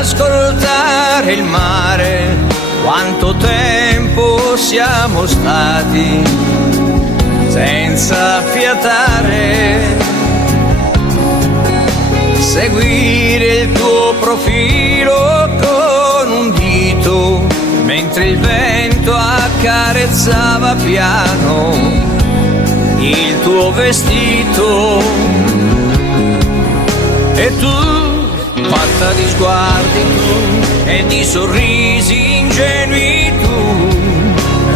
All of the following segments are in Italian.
ascoltare il mare, quanto tempo siamo stati senza fiatare, seguire il tuo profilo con un dito, mentre il vento accarezzava piano il tuo vestito. E tu, fatta di sguardi tu, e di sorrisi ingenui tu,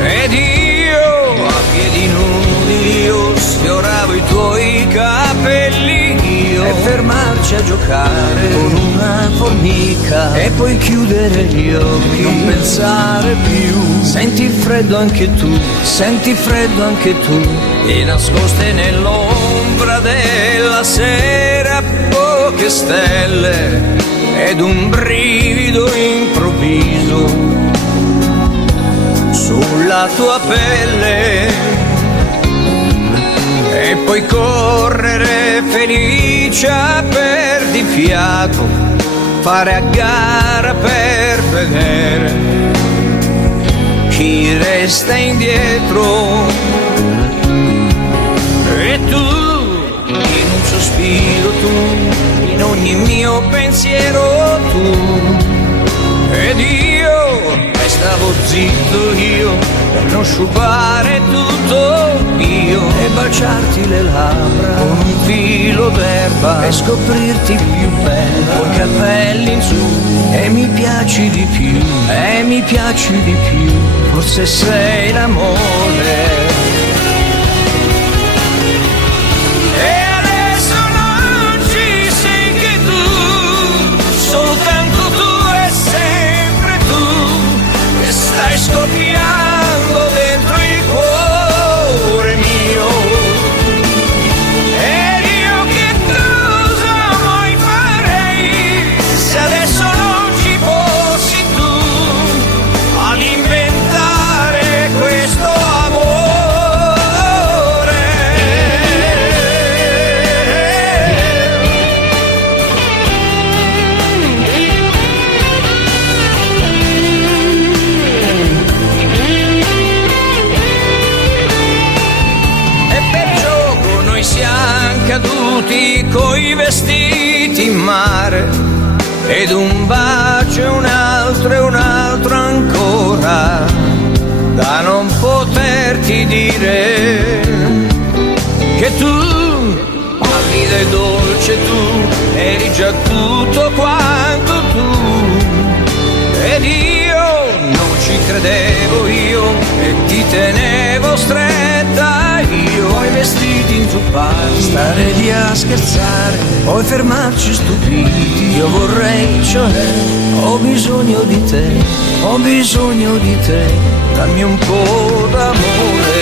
ed io a piedi nudi, io sfioravo i tuoi capelli, io, e fermarci a giocare con una formica, e poi chiudere gli occhi, non pensare più. Senti il freddo anche tu, senti il freddo anche tu, e nascoste nell'ombra della sera poche stelle ed un brivido improvviso sulla tua pelle, e poi correre felice a perdifiato, fare a gara per vedere chi resta indietro. E tu, in un sospiro tu, in ogni mio pensiero tu, ed io restavo zitto io, per non sciupare tutto io, e baciarti le labbra con un filo d'erba, e scoprirti più bella con i capelli in su, e mi piaci di più, e mi piaci di più, forse sei l'amore. Stai scoppiando dentro il cuore mio, ed io che cosa vuoi farei se adesso non ci fossi tu ad inventare questo amore. Siamo caduti coi vestiti in mare, ed un bacio e un altro ancora, da non poterti dire che tu, pallida e dolce tu, eri già tutto quanto tu, ed io non ci credevo io, e ti tenevo stretta io, poi vestiti inzuppati, stare lì a scherzare, poi fermarci stupiti. Io vorrei, cioè, ho bisogno di te, ho bisogno di te, dammi un po' d'amore.